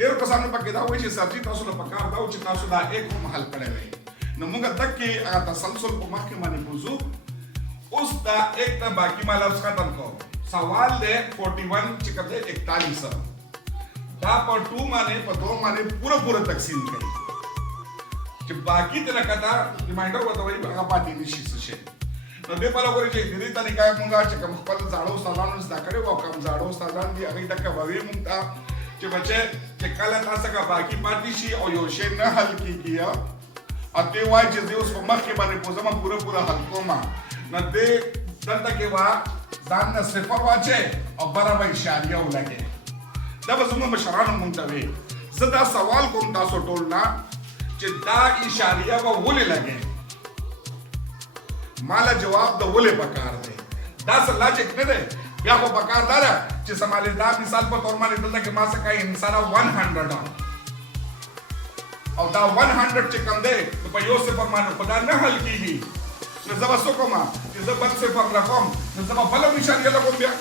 ډېر کسانو پکې دا وایي چې سرجي تاسو له پکار دا چې تاسو دا ایک هم حل کړی وي نو موږ دکې هغه تسلسل په مخکې باندې بوزو اوس دا ایک ته باقي ما لفظ ختم کوم سوال دی 41 چې کوم دی 41 دا په 2 باندې په 2 باندې پوره تقسیم کړي چې باقي ته لکه ریمایندر وته وایي هغه پاتې نشي څه شي نو دې په لور چې دې طریقې موږ چې کوم خپل ځاړو استادانو زده کړو او کوم ځاړو استادان دي هغه تک کوي موږ ته چې بچي چې کله تاسو کا باقي پاتې شي او یو شی نه حل کیږي اته وای چې زه اوس په مخ کې باندې پوزما پوره حل کوم نو دې دلته کې وا ځان نه صفر واچي او برابر اشاریه ولګي دا به زموږ مشرانو مونږ ته وي زه دا سوال کوم تاسو ټول نه چې دا اشاریه به ولې لګي مالا جواب د ولې پکار دی دا څه لاجیک نه دی بیا خو پکار دا چې سمالی دا مثال په تور باندې دلته کې ما څه کوي انسان 100 او دا 100 چې کوم دی په یو صفر باندې خدا نه حل کیږي نو زه به څه کوم چې زه بل صفر راکوم نو زه به بله اشاریه لګوم بیا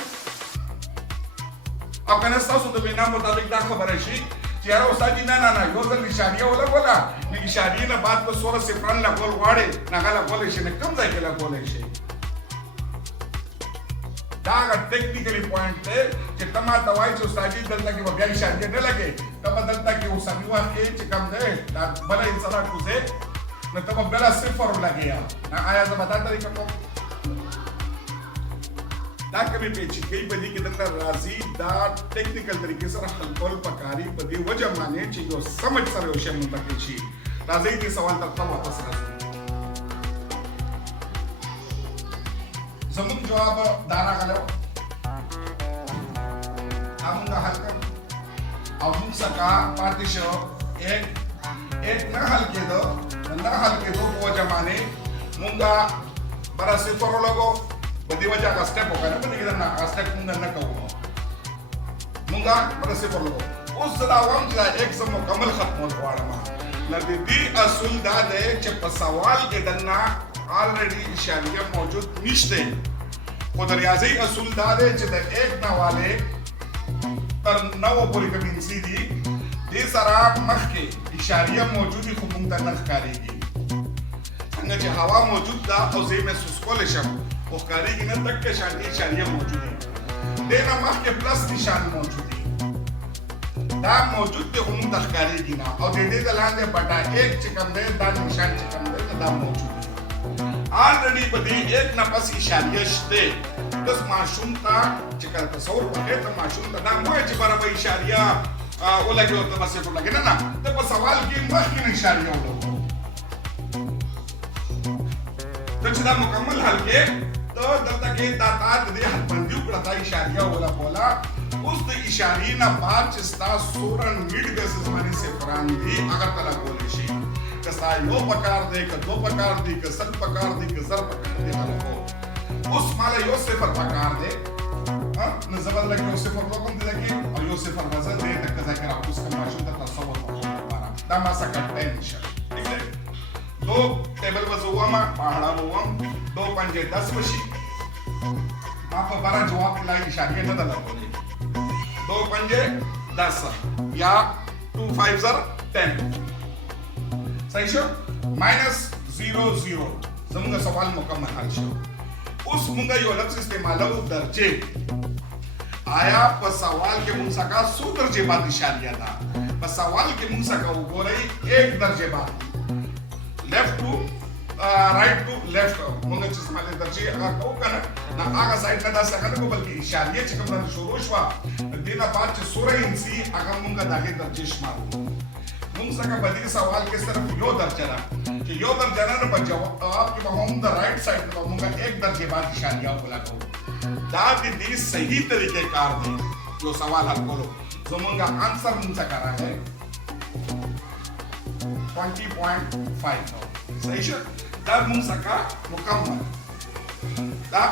او کنه ستاسو د وینا مطابق دا خبره شي چې یاره استاد نه یو ځل اشاریه ولګوله نو اشاریې نه بعد په 16 صفران لګول غواړې نه هغه لګولی شي نه کوم ځای کې لګولی شي دا هغه ټیکنیکلی پوینټ دی چې ته ماته وایي چې استادجي دلته کې به بیا اشاریه نه لګې ته به دلته کې اوسني وخت کې چې کوم دی دا بله انسان کوزې نو ته به بله صفر ولګې آیا زه به دا طریقه کوم دا کمی پیچیدګۍ په دې کې دلته راځي دا ټیکنیکل طریقې سره حل کول پکاري په دې وجه باندې چې یو سمجھ سره یو شی منتقل شي راځئ دې سوال ته واپس راځو زموږ جواب دا راغلی همونږ حل کړ او موږ څخه پاتې شو ایک نه حل کېدو په وجه باندې موږ بره صفر ولګو په دې وجه هغه سټپ وکړه په دې کې نه هغه سټپ موږ نه کوو موږ بره صفر ولګو اوس زه دا وایم چې دا ایک زه مکمل ختمول غواړم لکه دې اصول دا دی چې په سوال کې دننه آلریډي اشاریه موجود نشته خو د ریاضي اصول دا دی چې د ایک نه والے تر 9 پورې کوم انسي دي دې سره مخکې اشاریه موجودي خو موږ ته نه ښکارېږي څنګه چې هوا موجود ده او زه یې محسوس کولی شم خو ښکارېږي نه دقه شانتې اشاریه موجودي دې نه مخکې پلس نشان موجودي دا موجود دی خو موږ ته ښکارېږي نه او د دې د لاندې بټا ایک چې کوم دی دا نشان چې کوم دی دا موجود دی آلریډي په دې ایک نه پس اشاریه شته بس ماشوم ته چې کله تصور وکړې ته ماشوم ته دا نه وایي چې برابر اشاریه ولګي او ته به صفر لګې نه ته په سوال کې مخکې نه اشاریه ولګو ته چې دا مکمل حل کې ته دلته کې دا تا د دې حلبندي وکړه دا اشاریه ولګوله اوس د اشاریې نه بعد چې ستا سوره میډ بیسس باندې صفران دي هغه ته لګولی شي که ستا یو پکار دی که دو پکار دي که سل پکار دي که زر پکار دي هلکو اوس ماله یو صفر پکار دی نو زه به لږ یو صفر وکړم دلته کې او یو صفر به زه دې ته ځای کې راکوز کړم ماشوم ته تصور وکړم لپاره دا ما څخه ټینشن ٹھیک ہے دو ټیبل به زه ووایم پاهړه به ووایم 2 پنجې 10 بشي ما په بره جواب کې لا اشاریه نه ده لګولې 2 پنجې 10 یا 2 5 10 صحیح شو ماینس 0 0 زموږ سوال مکمل حل شو اوس موږ یو لفظ استعمالو درجه آیا په سوال کې موږ څنګه څو درجه باندې اشاریه ده په سوال کې موږ څنګه وګورئ 1 درجه باندې لیفٹ ټو رائٹ ټو لیفٹ موږ چې سماله درجه هغه کو کنه دا هغه سایډ نه دا څنګه نه بلکې اشاریه چې کوم شروع شو دینه بعد چې سوره انسی هغه موږ دغه درجه شمارو موږ څنګه په دې سوال کې صرف یو درجه ده چې یو درجه نه په جواب کې به هم د رائټ سایډ ته موږ 1 درجه باندې اشاریه وکړو دا دې صحیح طریقې کار دی جو سوال حل کولو زمونږ آنسر موږ څنګه راغی 20.5 صحیح شو دا موږ څنګه مکمل دا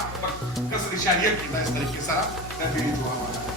کسر اشاریه کې دا اس طریقې سره دا دې جواب